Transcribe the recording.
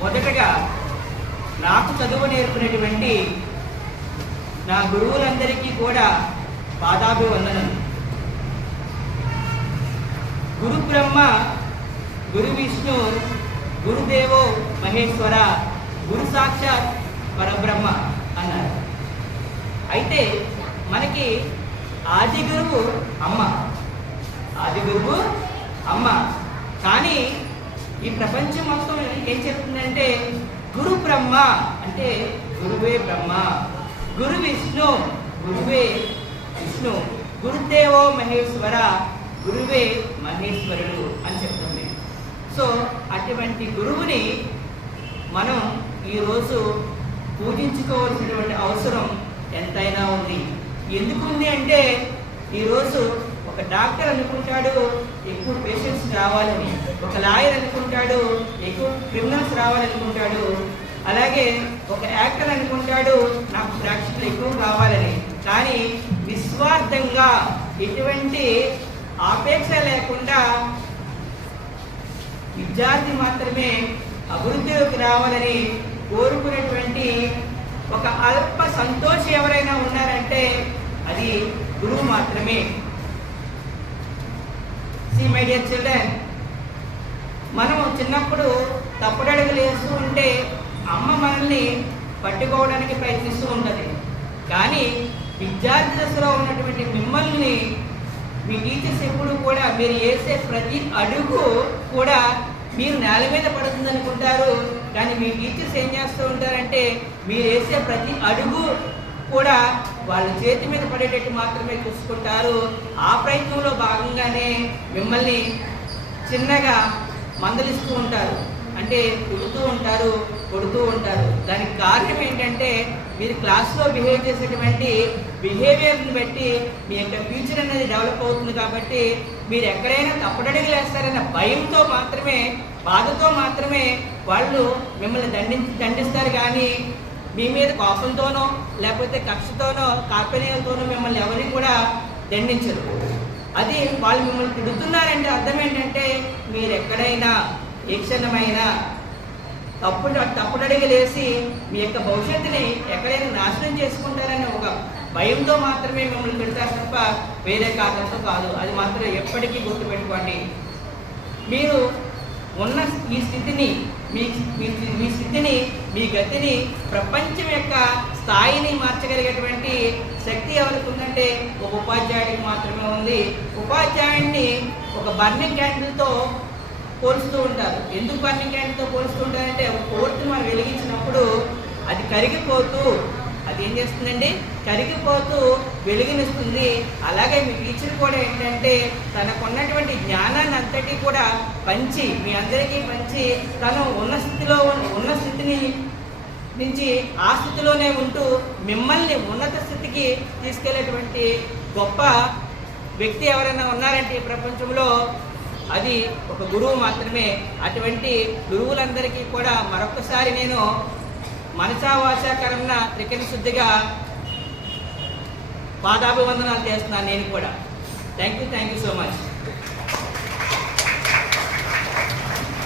మొదటగా నాకు చదువు నేర్పినటువంటి నా గురువులందరికీ కూడా పాదాభివందనం. గురు బ్రహ్మ, గురు విష్ణు, గురుదేవో మహేశ్వర, గురు సాక్షాత్ పరబ్రహ్మ అన్నారు. అయితే మనకి ఆది గురువు అమ్మ, ఆది గురువు అమ్మ. కానీ ఈ ప్రపంచం మొత్తం ఏం చెప్తుందంటే గురు బ్రహ్మ అంటే గురువే బ్రహ్మ, గురు విష్ణు గురువే విష్ణు, గురుదేవో మహేశ్వర గురువే మహేశ్వరుడు అని చెప్తుంది. సో అటువంటి గురువుని మనం ఈరోజు పూజించుకోవాల్సినటువంటి అవసరం ఎంతైనా ఉంది. ఎందుకు ఉంది అంటే ఈరోజు ఒక డాక్టర్ అనుకుంటాడు ఎక్కువ పేషెంట్స్ రావాలని, ఒక లాయర్ అనుకుంటాడు ఎక్కువ క్రిమినల్స్ రావాలనుకుంటాడు, అలాగే ఒక యాక్టర్ అనుకుంటాడు నాకు ప్రేక్షకులు ఎక్కువ కావాలని. కానీ నిస్వార్థంగా ఎటువంటి ఆపేక్ష లేకుండా విద్యార్థి మాత్రమే అభివృద్ధిలోకి రావాలని కోరుకునేటువంటి ఒక అల్ప సంతోషి ఎవరైనా ఉన్నారంటే అది గురువు మాత్రమే. See my dear children, మనం చిన్నప్పుడు తప్పుడడుగులు వేస్తూ ఉంటే అమ్మ మనల్ని పట్టుకోవడానికి ప్రయత్నిస్తూ ఉంటుంది. కానీ విద్యార్థి దశలో ఉన్నటువంటి మిమ్మల్ని మీ టీచర్స్ ఎప్పుడు కూడా మీరు వేసే ప్రతి అడుగు కూడా మీరు నేల మీద పడుతుంది అనుకుంటారు. కానీ మీ టీచర్స్ ఏం చేస్తూ ఉంటారంటే మీరు వేసే ప్రతి అడుగు కూడా వాళ్ళ చేతి మీద పడేటట్టు మాత్రమే చూసుకుంటారు. ఆ ప్రయత్నంలో భాగంగానే మిమ్మల్ని చిన్నగా మందలిస్తూ ఉంటారు, అంటే తిడుతూ ఉంటారు, కొడుతూ ఉంటారు. దానికి కారణం ఏంటంటే మీరు క్లాస్లో బిహేవ్ చేసేటువంటి బిహేవియర్ని బట్టి మీ యొక్క ఫ్యూచర్ అనేది డెవలప్ అవుతుంది. కాబట్టి మీరు ఎక్కడైనా తప్పుడడుగులు వేస్తారన్న భయంతో మాత్రమే, బాధతో మాత్రమే వాళ్ళు మిమ్మల్ని దండిస్తారు. కానీ మీ మీద కోపంతోనో లేకపోతే కక్షతోనో కార్పణ్యాలతోనో మిమ్మల్ని ఎవరిని కూడా దండించరు. అది వాళ్ళు మిమ్మల్ని తిడుతున్నారంటే అర్థం ఏంటంటే మీరు ఎక్కడైనా ఏ క్షణమైనా తప్పుడడుగులేసి మీ యొక్క భవిష్యత్తుని ఎక్కడైనా నాశనం చేసుకుంటారని ఒక భయంతో మాత్రమే మిమ్మల్ని పెడతారు తప్ప వేరే కారణంతో కాదు. అది మాత్రం ఎప్పటికీ గుర్తుపెట్టుకోండి. మీరు ఉన్న ఈ స్థితిని, మీ స్థితిని, మీ గతిని, ప్రపంచం యొక్క స్థాయిని మార్చగలిగేటువంటి శక్తి ఎవరికి ఉందంటే ఒక ఉపాధ్యాయుడికి మాత్రమే ఉంది. ఉపాధ్యాయుడిని ఒక బర్నింగ్ క్యాండిల్తో పోల్చుతూ ఉంటారు. ఎందుకు బర్నింగ్ క్యాండిల్తో పోల్చుతూ ఉంటారంటే ఒక కోర్టును మనం వెలిగించినప్పుడు అది కరిగిపోతూ అది ఏం చేస్తుందండి, కరిగిపోతూ వెలుగునిస్తుంది. అలాగే మీ టీచర్ కూడా ఏంటంటే తనకున్నటువంటి జ్ఞానాన్ని అంతటి కూడా పంచి మీ అందరికీ పంచి తను ఉన్న స్థితిని నుంచి ఆ స్థితిలోనే ఉంటూ మిమ్మల్ని ఉన్నత స్థితికి తీసుకెళ్లేటువంటి గొప్ప వ్యక్తి ఎవరైనా ఉన్నారంటే ఈ ప్రపంచంలో అది ఒక గురువు మాత్రమే. అటువంటి గురువులందరికీ కూడా మరొకసారి నేను మనసా వాచా కర్మణ త్రికరణ శుద్ధిగా పాదాభివందనాలు చేస్తున్నాను నేను కూడా. Thank you so much.